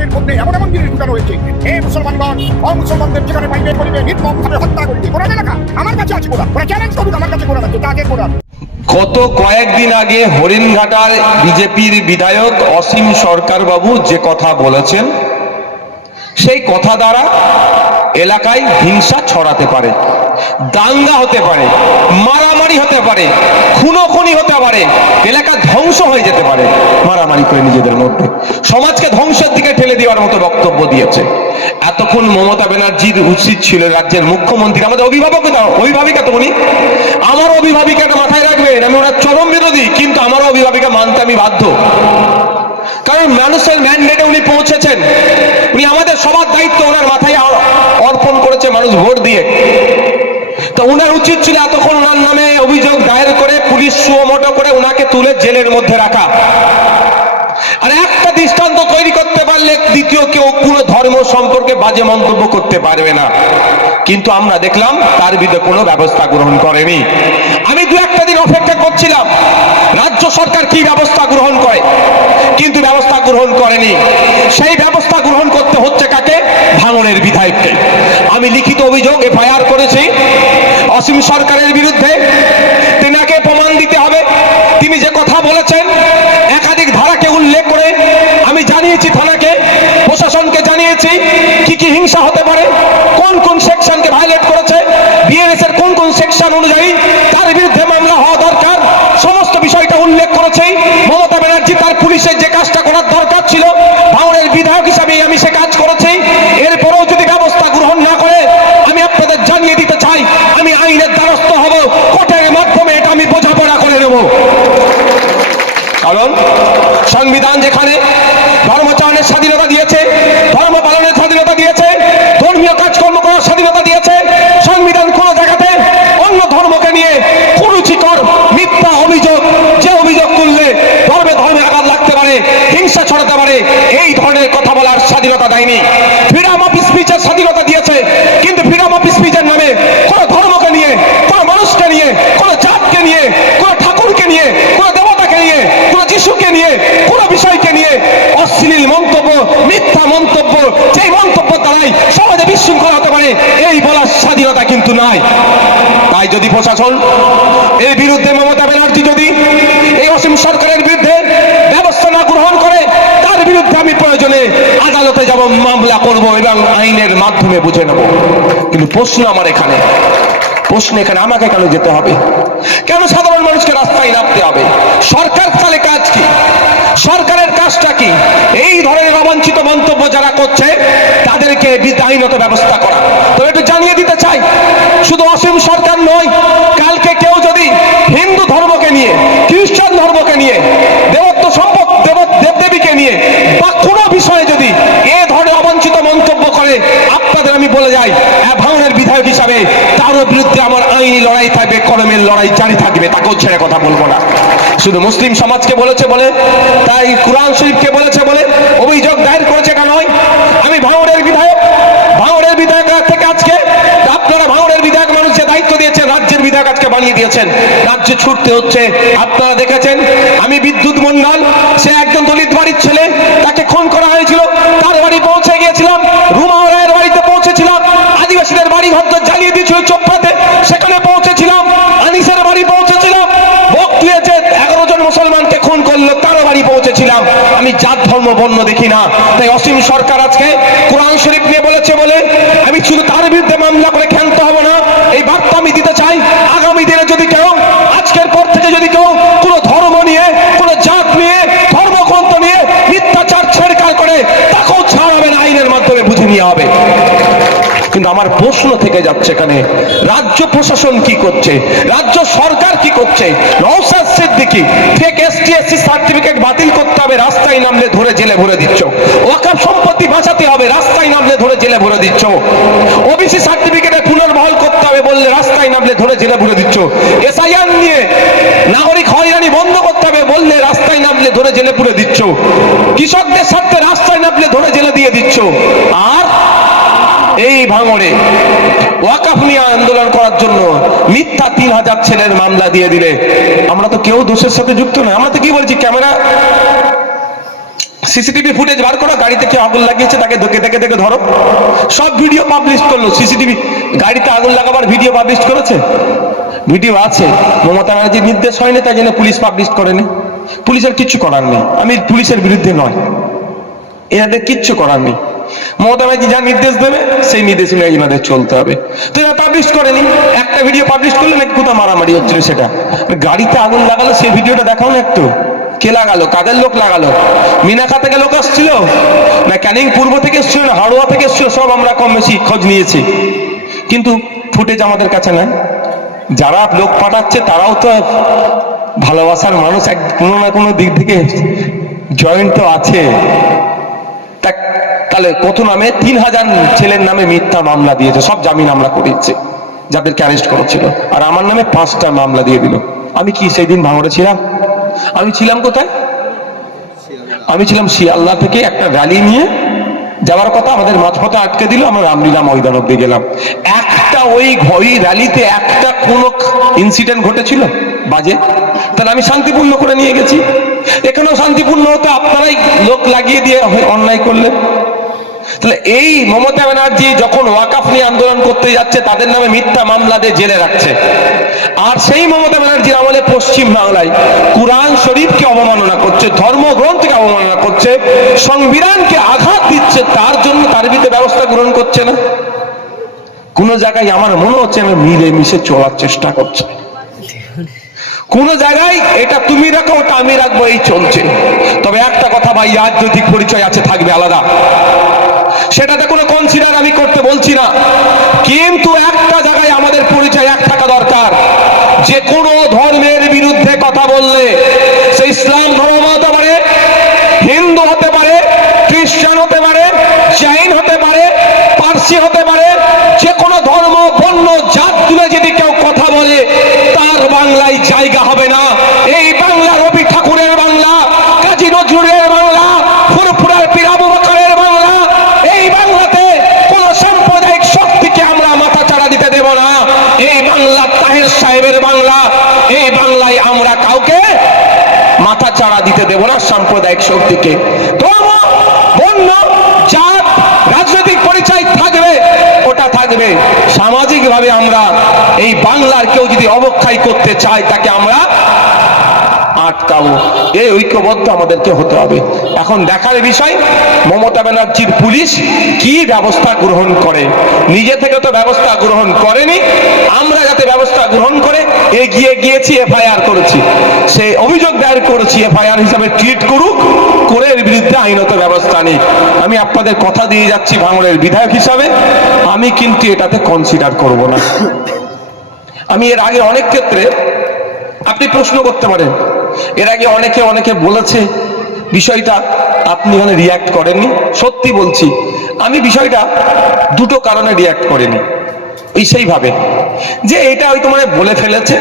কোরআনের মধ্যে এমন এমন জিনিস ঢুকানো হয়েছে। এই মুসলমানগণ অমুসলমানদের যেখানে পাইবে করিবে নির্মমভাবে হত্যা করিবে। কোরআনে লেখা আমার কাছে আছে কোরআন। ওরা চ্যালেঞ্জ করুক, আমার কাছে কোরআন আছে তাকে কোরআন। গত কয়েকদিন আগে হরিণঘাটার বিজেপির বিধায়ক অসীম সরকার বাবু যে কথা বলেছেন, সেই কথা দ্বারা এলাকায় হিংসা ছড়াতে পারে। দাঙ্গা হতে পারে, মারামারি হতে পারে, খুনোখুনি হতে পারে, এলাকা ধ্বংস হয়ে যেতে পারে, মারামারি করে নিজেদের মধ্যে। সমাজকে ধ্বংসের দিকে ঠেলে দেওয়ার মতো বক্তব্য দিয়েছে। এতক্ষণ মমতা ব্যানার্জির উচিত ছিল রাজ্যের মুখ্যমন্ত্রী, আমাদের অভিভাবক অভিভাবিকা তো উনি। আমার অভিভাবিকাটা মাথায় রাখবেন, আমি ওনার চরম বিরোধী, কিন্তু আমার অভিভাবিকা মানতে আমি বাধ্য। কারণ মানুষের ম্যান্ডেটে উনি পৌঁছেছেন। উনি আমাদের সবার দায়িত্ব ওনার মাথায় অর্পণ করেছে মানুষ ভোট দিয়ে। তো ওনার উচিত ছিল এতক্ষণ ওনার নামে অভিযোগ দায়ের করে পুলিশ সুমোটো করে ওনাকে তুলে জেলের মধ্যে রাখা। আর একটা দৃষ্টান্ত তৈরি করতে পারলে দ্বিতীয় কেউ কোনো ধর্ম সম্পর্কে বাজে মন্তব্য করতে পারবে না। কিন্তু আমরা দেখলাম তার বিরুদ্ধে কোনো ব্যবস্থা গ্রহণ করেনি। আমি দু একটা দিন অপেক্ষা করছিলাম, রাজ্য সরকার কি ব্যবস্থা গ্রহণ করে। কিন্তু ব্যবস্থা গ্রহণ করেনি। সেই ব্যবস্থা গ্রহণ করতে হচ্ছে কাকে ভাঙনের বিধায়ককে আমি লিখিত অভিযোগ এফআইআর করেছি অসীম সরকারের বিরুদ্ধে তেনাকে প্রমাণ দিতে হবে। তিনি যে কথা বলেছেন, একাধিক ধারাকে উল্লেখ করে আমি জানিয়েছি থানাকে, প্রশাসনকে জানিয়েছি কি কি হিংসা হতে পারে, কোন কোন সেকশনকে ভায়োলেট করেছে, বিএনএস এর কোন কোন সেকশন অনুযায়ী তার বিরুদ্ধে মামলা হওয়া দরকার, সমস্ত বিষয়টা উল্লেখ করেছে। মমতা ব্যানার্জি তার পুলিশের যে কাজটা করার দরকার ছিল ভাঙনের বিধায়ক হিসাবে আমি সে কাজ করেছি এরপরেও যদি ব্যবস্থা গ্রহণ না করে আমি আপনাদের জানিয়ে দিতে চাই আমি আইনের দ্বারস্থ হব কোর্টের মাধ্যমে এটা আমি বোঝাপড়া করে নেব কারণ সংবিধান যেখানে ধর্মচারণের স্বাধীনতা দিয়েছে, ধর্ম পালনের স্বাধীনতা দিয়েছে, ধর্মীয় কাজকর্ম করার স্বাধীনতা দিয়েছে, সংবিধান কোন জায়গাতে অন্য ধর্মকে নিয়ে কুরুচিকর মিথ্যা অভিযোগ, যে অভিযোগ তুললে ধর্মে ধর্মে আঘাত লাগতে পারে, হিংসা ছড়াতে পারে, এই ধরনের কথা বলার স্বাধীনতা দেয়নি। ফ্রিডম অফ স্পিচের স্বাধীনতা দিয়েছে, কিন্তু ফ্রিডম অফ স্পিচের নামে কোন ধর্মকে নিয়ে কোন মানুষকে নিয়ে কোন জাতকে নিয়ে কোন ঠাকুরকে নিয়ে কোন দেবতাকে নিয়ে কোন যিশুকে নিয়ে কোন বিষয়কে নিয়ে অশ্লীল মন্তব্য মিথ্যা মন্তব্য যেই মন্তব্য দ্বারাই সমাজে বিশৃঙ্খলা হতে পারে, এই বলার স্বাধীনতা কিন্তু নাই। তাই যদি প্রশাসন, এর বিরুদ্ধে মমতা ব্যানার্জি যদি এই অসীম সরকারের বিরুদ্ধে ব্যবস্থা না গ্রহণ করে, তার বিরুদ্ধে আমি প্রয়োজনে আদালতে যাব, মামলা করব এবং আইনের মাধ্যমে বুঝে নেব। কিন্তু প্রশ্ন আমার এখানে প্রশ্ন এখানে আমাকে কেন যেতে হবে? কেন সাধারণ মানুষকে রাস্তায় নামতে হবে? সরকার তাহলে কাজ কি? সরকারের কাজটা কি? এই ধরনের অবাঞ্ছিত মন্তব্য যারা করছে, তাদেরকে আইনত ব্যবস্থা করা। তো একটু জানিয়ে দিতে চাই, শুধু অসীম সরকার নয়, কালকে কেউ যদি হিন্দু ধর্মকে নিয়ে, খ্রিস্টান ধর্মকে নিয়ে দেবত্ব সম্পদ দেব দেবদেবীকে নিয়ে বা কোনো বিষয়ে যদি এ ধরনের অবাঞ্ছিত মন্তব্য করে আপনাদের আমি বলে যাই এ ভাঙনের বিধায়ক হিসাবে তারও বিরুদ্ধে আমার আইনি লড়াই থাকবে, কলমের লড়াই জারি থাকবে, তাকেও ছেড়ে কথা বলব না। শুধু মুসলিম সমাজকে বলেছে বলে, তাই কোরআন শরীফকে বলেছে বলে অভিযোগ দায়ের করেছে কেন আমি ভাঙনের বিধায়ক ভাঙনের বিধায়ক থেকে আজকে আপনারা ভাঙড়ের বিধায়ক মানুষ যে দায়িত্ব দিয়েছেন, রাজ্যের বিধায়ক আজকে বানিয়ে দিয়েছেন। রাজ্যে ছুটতে হচ্ছে। আপনারা দেখেছেন, আমি বিদ্যুৎ মন্ডল, সে একজন দলিত বাড়ির ছেলে, তাকে খুন করা হয়েছিল, তার বাড়ি পৌঁছে গিয়েছিলাম, রুমা আদিবাসীদের বাড়ি ঘর জ্বালিয়ে দিয়েছিল চোপড়াতে। সেখানে পৌঁছেছিলাম, আনিসের বাড়ি পৌঁছেছিলাম। দিয়েছে এগারো জন মুসলমানকে খুন করল তারও বাড়ি পৌঁছেছিলাম। আমি জাত, ধর্ম, বর্ণ দেখি না। তাই অসীম সরকার আজকে কোরআন শরীফ নিয়ে বলেছে বলে, আমি শুধু তার বিরুদ্ধে মামলা করে ক্ষান্ত হব না এই বার্তা আমি দিতে চাই আগামী দিনে যদি কেউ আজকের পর থেকে যদি কেউ কোনো ধর্ম নিয়ে কোনো জাত নিয়ে ধর্মগ্রন্থ নিয়ে মিথ্যাচার ছেড়কার করে তাকেও ছাড়াবে না আইনের মাধ্যমে বুঝে নিয়ে হবে কিন্তু আমার প্রশ্ন থেকে যাচ্ছে এখানে। রাজ্য প্রশাসন কি করছে? রাজ্য সরকার কি করছে? Naushad Siddiqui fake STSC certificate বাতিল করতে হবে, রাস্তায় নামলে ধরে জেলে ভরে দিচ্ছ। ওয়াকাফ সম্পত্তি বাঁচাতে হবে, রাস্তায় নামলে ধরে জেলে ভরে দিচ্ছ। ওবিসি সার্টিফিকেটে পুনর্বহাল করতে হবে বললে রাস্তায় নামলে ধরে জেলে ভরে দিচ্ছ। এসআইআর নিয়ে নাগরিক হয়রানি বন্ধ করতে হবে বললে রাস্তায় নামলে ধরে জেলে পুরে দিচ্ছ। কৃষকদের স্বার্থে রাস্তায় নামলে ধরে জেলে দিয়ে দিচ্ছ। এই ভাঙড়ে ওয়াকাফ নিয়ে আন্দোলন করার জন্য মিথ্যা তিন হাজার ছেলের মামলা দিয়ে দিলে। আমরা তো কেউ দোষের সাথে যুক্ত নয়। আমরা তো কি বলছি, ক্যামেরা, সিসিটিভি ফুটেজ বার করো, গাড়িতে কি আগুন লাগিয়েছে, তাকে দেখে দেখে দেখে ধরো। সব ভিডিও পাবলিশ করল, সিসিটিভি, গাড়িতে আগুন লাগাবার ভিডিও পাবলিশ করেছে? ভিডিও আছে, মমতা ব্যানার্জির নির্দেশ হয়নি, তাই জন্য পুলিশ পাবলিশ করেনি। পুলিশের কিচ্ছু করার নেই। আমি পুলিশের বিরুদ্ধে নয়। এনাদের কিচ্ছু করার নেই। মমতা ব্যানার্জি যা নির্দেশ দেবে, সেই নির্দেশ অনুযায়ী এনাদের চলতে হবে। তো এরা পাবলিশ করেনি। একটা ভিডিও পাবলিশ করলে নাকি কোথাও মারামারি হচ্ছিল সেটা। গাড়িতে আগুন লাগালো, সেই ভিডিওটা দেখাও না একটু। কে লাগালো? কাদের লোক লাগালো? মিনাখা থেকে লোক আসছিল? না ক্যানিং পূর্ব থেকে এসছিল, না হাড়োয়া থেকে এসছিল? সব আমরা কম বেশি খোঁজ নিয়েছি। কিন্তু ফুটেজ আমাদের কাছে না যারা লোক পাঠাচ্ছে, তারাও তো ভালোবাসার মানুষ। এক কোনো না কোনো দিক থেকে জয়েন্ট তো আছে। তাহলে কত নামে তিন হাজার ছেলের নামে মিথ্যা মামলা দিয়েছে, সব জামিন আমরা করিয়েছে যাদেরকে অ্যারেস্ট করেছিল। আর আমার নামে পাঁচটা মামলা দিয়ে দিল। আমি কি সেই দিন ভাঙড়ে ছিলাম? আমি ছিলাম কোথায়? আমি ছিলাম শিয়ালদা থেকে একটা র্যালি নিয়ে। যাওয়ার কথা আমাদের মাঝপথে আটকে দিল, আমরা রামলীলা ময়দান অব্দি গেলাম। একটা ওই ওই র্যালিতে একটা কোনো ইনসিডেন্ট ঘটেছিল? বাজে? তাহলে আমি শান্তিপূর্ণ করে নিয়ে গেছি। এখানেও শান্তিপূর্ণ হতো, আপনারাই লোক লাগিয়ে দিয়ে অন্যায় করলেন। তাহলে এই মমতা ব্যানার্জি যখন ওয়াকাফ নিয়ে আন্দোলন করতে যাচ্ছে, তাদের নামে মিথ্যা মামলা দিয়ে জেলে রাখছে। আর সেই মমতা ব্যানার্জির আমলে পশ্চিম বাংলায় কুরআন শরীফকে অবমাননা করছে, ধর্মগ্রন্থকে অবমাননা করছে, সংবিধানকে আঘাত দিচ্ছে, তার জন্য তার বিরুদ্ধে ব্যবস্থা গ্রহণ করছে না? কোন জায়গায় আমার মনে হচ্ছে আমি মিলে মিশে চলার চেষ্টা করছে। কোন জায়গায় এটা তুমি রাখো, ওটা আমি রাখব, এই চলছে। তবে একটা কথা ভাই রাজনৈতিক পরিচয় আছে, থাকবে আলাদা। সেটাতে কোনো কনসিডার আমি করতে বলছি না। কিন্তু একটা জায়গায় আমাদের পরিচয় এক থাকা দরকার। যে কোনো ধর্মের বিরুদ্ধে কথা বললে সে ইসলাম ধর্ম হতে পারে, হিন্দু হতে পারে, খ্রিস্টান হতে পারে, জৈন হতে পারে, পার্সি হতে পারে যে কোনো ধর্ম বন্য জাত তুলে যদি কেউ কথা বলে তার বাংলায় জায়গা হবে না এই বাংলা রবি ঠাকুরের বাংলা কাজী নজরুলের বাংলা ফুরফুরার পিরাবু বাকারের বাংলা এই বাংলাতে কোন সাম্প্রদায়িক শক্তিকে আমরা মাথা চাড়া দিতে দেব না এই বাংলা তাহের সাহেবের বাংলা এই বাংলায় আমরা কাউকে চাড়া দিতে দেব না সাম্প্রদায়িক শক্তিকে। ধর্ম বন্য জাত, রাজনৈতিক পরিচয় থাকবে, ওটা থাকবে। সামাজিক ভাবে আমরা এই বাংলার কেউ যদি অবক্ষয় করতে চায়, তাকে আমরা আটকাবো। এই ঐক্যবদ্ধ আমাদেরকে হতে হবে। এখন দেখার বিষয়, মমতা ব্যানার্জির পুলিশ কি ব্যবস্থা গ্রহণ করে? নিজে থেকে তো ব্যবস্থা গ্রহণ করেনি, আমরা যাতে ব্যবস্থা গ্রহণ করে, এগিয়ে গিয়েছি, এফআইআর করেছি। সে অভিযোগ দায়ের করেছি, এফআইআর হিসাবে ট্রিট করুক, করে এর বিরুদ্ধে আইনত ব্যবস্থা নেই আমি আপনাদের কথা দিয়ে যাচ্ছি ভাঙড়ের বিধায়ক হিসাবে। আমি কিন্তু এটাতে কনসিডার করব না। আমি এর আগে অনেক ক্ষেত্রে আপনি প্রশ্ন করতে পারেন এর আগে অনেকে অনেকে বলেছে, বিষয়টা আপনি ওখানে রিয়াক্ট করেননি। সত্যি বলছি, আমি বিষয়টা দুটো কারণে রিয়াক্ট করিনি। ওই সেইভাবে, যে এটা হয়তো মানে বলে ফেলেছে।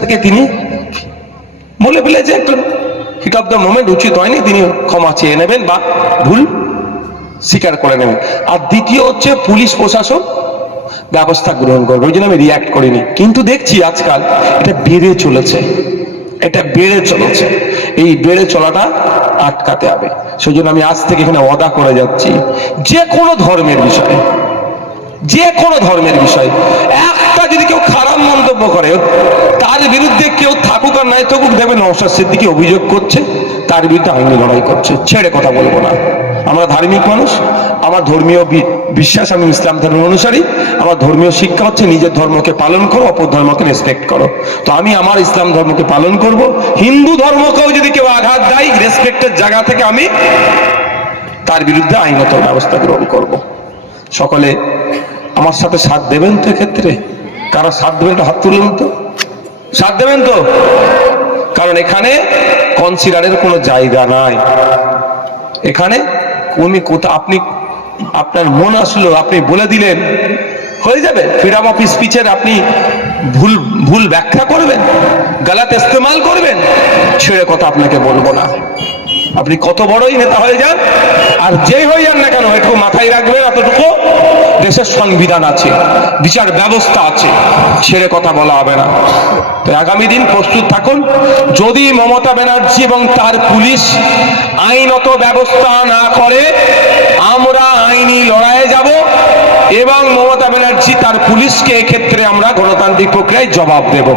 থেকে তিনি বলে ফেলেছে একটু হিট অফ দ্য মোমেন্ট উচিত হয়নি, তিনি ক্ষমা চেয়ে নেবেন বা ভুল স্বীকার করে নেবেন। আর দ্বিতীয় হচ্ছে পুলিশ প্রশাসন। ব্যবস্থা গ্রহণ করব। ওই জন্য আমি রিয়াক্ট করিনি। কিন্তু দেখছি আজকাল এটা বেড়ে চলেছে। এটা বেড়ে চলেছে। এই বেড়ে চলাটা আটকাতে হবে। সেই জন্য আমি আজ থেকে এখানে অদা করে যাচ্ছি, যে কোনো ধর্মের বিষয়ে, যে কোনো ধর্মের বিষয়। একটা যদি কেউ খারাপ মন্তব্য করে, তার বিরুদ্ধে কেউ থাকুক আর নাই থাকুক দেবে নৌসাদ সিদ্দিকি অভিযোগ করছে, তার বিরুদ্ধে আইনি লড়াই করছে। ছেড়ে কথা বলব না। আমরা ধার্মিক মানুষ আমার ধর্মীয় বিশ্বাস আমি ইসলাম ধর্মের অনুসারী। আমার ধর্মীয় শিক্ষা হচ্ছে নিজের ধর্মকে পালন করো, অপর ধর্মকে রেসপেক্ট করো। তো আমি আমার ইসলাম ধর্মকে পালন করব। হিন্দু ধর্মকেও যদি কেউ আঘাত দেয় রেসপেক্টের জায়গা থেকে আমি তার বিরুদ্ধে আইনত ব্যবস্থা গ্রহণ করব। সকলে আমার সাথে সাথ দেবেন তো এক্ষেত্রে? কারা সাথ দেবেন হাত তুলুন তো। সাথ দেবেন তো? কারণ এখানে কনসিডারের কোনো জায়গা নাই। এখানে কোথা আপনি আপনার মন আসলো, আপনি বলে দিলেন, হয়ে যাবে। ফ্রিডম অফ স্পিচের আপনি ভুল ভুল ব্যাখ্যা করবেন, গালাত ইস্তেমাল করবেন, ছেড়ে কথা আপনাকে বলব না। আপনি কত বড়ই নেতা হয়ে যান, আর যেই হয়ে যান না কেন একটু মাথায় রাখবেন, এতটুকু দেশের সংবিধান আছে, বিচার ব্যবস্থা আছে, ছেড়ে কথা বলা হবে না। তো আগামী দিন প্রস্তুত থাকুন, যদি মমতা ব্যানার্জি এবং তার পুলিশ আইনত ব্যবস্থা না করে, আমরা আইনি লড়াইয়ে যাব এবং মমতা ব্যানার্জি তার পুলিশকে এক্ষেত্রে আমরা গণতান্ত্রিক প্রক্রিয়ায় জবাব দেব।